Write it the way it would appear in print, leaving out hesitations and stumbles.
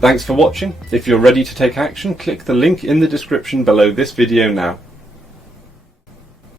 Thanks for watching. If you're ready to take action, click the link in the description below this video now.